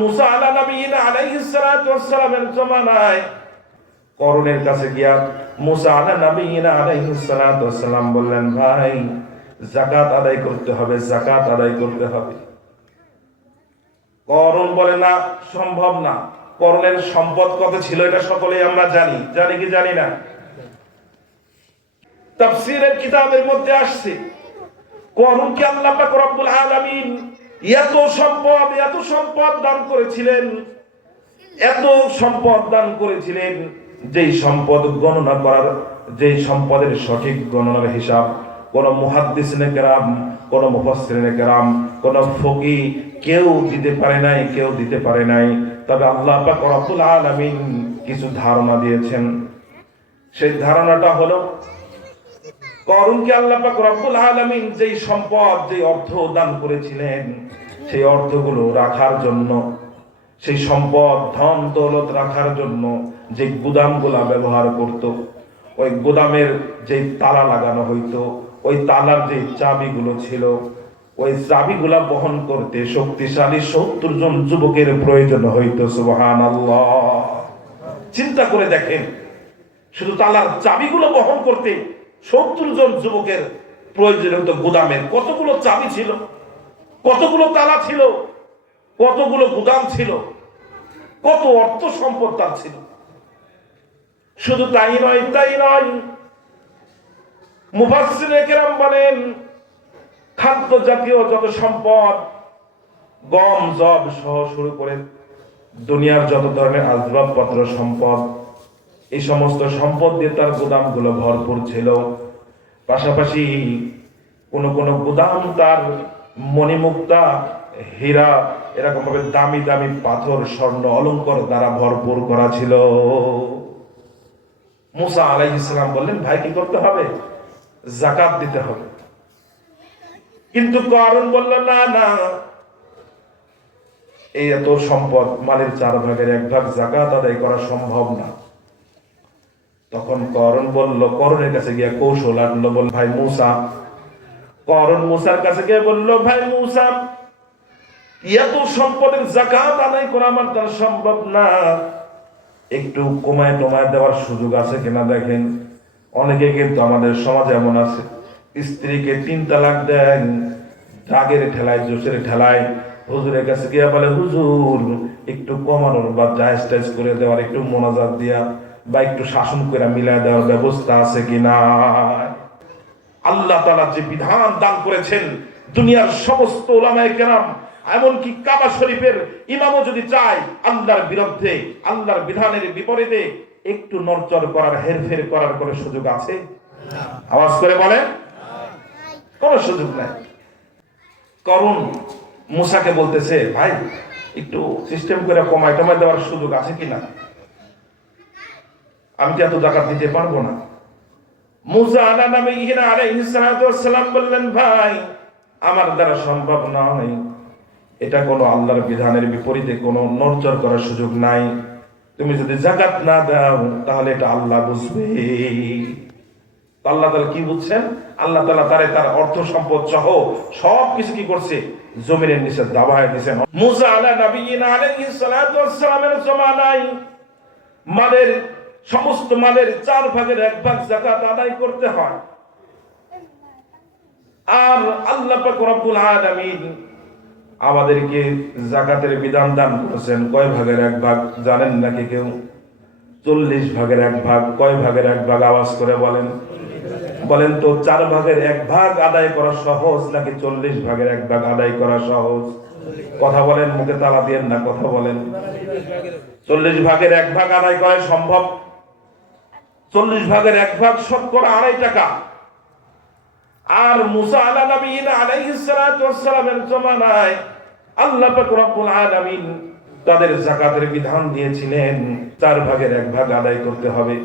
মুসা আলাইহিস সালাতু ওয়াস সালামের জমানায় করুণের কাছে গিয়া মুসা আলাইহিস সালাতু ওয়াস সালাম বললেন, ভাই যাকাত আদায় করতে হবে, যাকাত আদায় করতে হবে। করুণ বলে, না, সম্ভব না। করুণের সম্পদ কত ছিল এটা সকলেই আমরা জানি কি জানি না? তাফসীরের কিতাবের মধ্যে আসছে, করুণকে আল্লাহ পাক রব্বুল আলামিন এত সম্পদ দান করেছিলেন, এত সম্পদ দান করেছিলেন, যেই সম্পদ গণনা করার, যেই সম্পদের সঠিক গণনার হিসাব কোন মুহাদ্দিসিনে কেরাম, কোন মুফাসসিরিনে কেরাম, কোন ফকিহ কেউ দিতে পারে নাই। তবে আল্লাহ পাক রব্বুল আলামিন কিছু ধারণা দিয়েছেন। সেই ধারণাটা হলো, করুণকে আল্লাহ পাক রব্বুল আলামিন যেই সম্পদ, যেই অর্থ দান করেছিলেন, সেই অর্থগুলো রাখার জন্য, সেই সম্পদ ধন দৌলত রাখার জন্য যে গুদামগুলা ব্যবহার করত, ওই গুদামের যে তালা লাগানো হইতো, ওই তালার যে চাবিগুলো ছিল, ওই চাবিগুলা বহন করতে শক্তিশালী 70 জন যুবকের প্রয়োজন হইতো। সুবহানাল্লাহ। চিন্তা করে দেখেন, শুধু তালার চাবিগুলো বহন করতে 70 জন যুবকের প্রয়োজন হতো। গুদামের কতগুলো চাবি ছিল, কতগুলো তালা ছিল, কতগুলো গুদাম ছিল, কত অর্থ সম্পদ তার ছিল। শুধু তাই নয়, মুফাসসিরিনে কেরাম বলেন, খাদ্য জাতীয় যত সম্পদ, গম জব সহ শুরু করে দুনিয়ার যত ধরনের আসবাবপত্র সম্পদ, এই সমস্ত সম্পদ দিয়ে তার গুদামগুলো ভরপুর ছিল। পাশাপাশি কোন কোন গুদাম তার মণিমুক্তা, হীরা, এরকম ভাবে দামি দামি পাথর, স্বর্ণ অলংকার দ্বারা ভরপুর করা ছিল। মুসা আলাইহিস সালাম বললেন, ভাই কি করতে হবে? যাকাত দিতে হবে। কিন্তু করুণ বলল, না, এই এত সম্পদ, মালের 4 ভাগের 1 ভাগ যাকাত আদায় করা সম্ভব না। তখন করুণের কাছে গিয়ে কৌশল আনলো, বল, ভাই মুসা, করুণ মুসার কাছে গিয়ে বলল, ভাই মুসা, এত সম্পদের যাকাত আদায় করা আমার দ্বারা সম্ভব না, একটু কমায় দেওয়ার সুযোগ আছে কিনা দেখেন। অনেকে কিন্তু আমাদের সমাজে এমন আছে, স্ত্রীকে 3 তালাক দেন, রাগের ঠেলায়, জোশের ঠেলায় হুজুরের কাছে গিয়ে বলে, হুজুর একটু কমানোর বা জায়েজ করে দেওয়ার, একটু মোনাজাত দিয়া বা একটু শাসন করে মিলায় দেওয়ার ব্যবস্থা আছে কিনা। আল্লাহ তাআলা যে বিধান দান করেছেন, দুনিয়ার সমস্ত উলামায়ে কেরাম, এমনকি কাবা শরীফের ইমামও যদি চায় আল্লাহর বিরুদ্ধে, আল্লাহর বিধানের বিপরীতে একটু নড়চড় করার, হেরফের করার কোনো সুযোগ আছে? আওয়াজ করে বলেন, কোনো সুযোগ নাই। করুণ মুসাকে বলতেছে, ভাই একটু সিস্টেম করে কমায় দেওয়ার সুযোগ আছে কিনা, আমি কি এত যাকাত দিতে পারবো না। মুসা আলাইহিস সালাতু ওয়াস সালাম বললেন, ভাই আমার দ্বারা সম্ভব নয়, এটা কোনো আল্লাহর বিধানের বিপরীতে কোনো নড়চড় করার সুযোগ নাই। তুমি যদি যাকাত না দাও তাহলে এটা আল্লাহ বুঝবে। আল্লাহ তাআলা কি বুঝছেন? আল্লাহ তাআলা তার অর্থ সম্পদ সহ সবকিছু কি করছে, জমিনের নিচে দাবায় দিয়েছেন। মুসা আলাইহিস সালাতু ওয়াস সালামের জমানায় সমস্ত মালের 4 ভাগের 1 ভাগ যাকাত আদায় করতে হয়। আর আল্লাহ পাক রব্বুল আলামিন আমাদেরকে যাকাতের বিধান দান করেছেন কয় ভাগের 1 ভাগ জানেন নাকি কেউ? 40 ভাগের 1 ভাগ। কয় ভাগের 1 ভাগ? আওয়াজ করে বলেন তো, 4 ভাগের 1 ভাগ আদায় করা সহজ নাকি 40 ভাগের 1 ভাগ আদায় করা সহজ? কথা বলেন, মুখে তালা দিয়েন না, কথা বলেন। 40 ভাগের 1 ভাগ আদায় করা সম্ভব। 40 ভাগের 1 ভাগ শতকরা 2.5 টাকা। আর মুসা আলাইহিস সালাতু ওয়াস সালামের জমানায় আল্লাহ পাক রব্বুল আলামিন তাদের যাকাতের বিধান দিয়েছিলেন 4 ভাগের 1 ভাগ আদায় করতে হবে।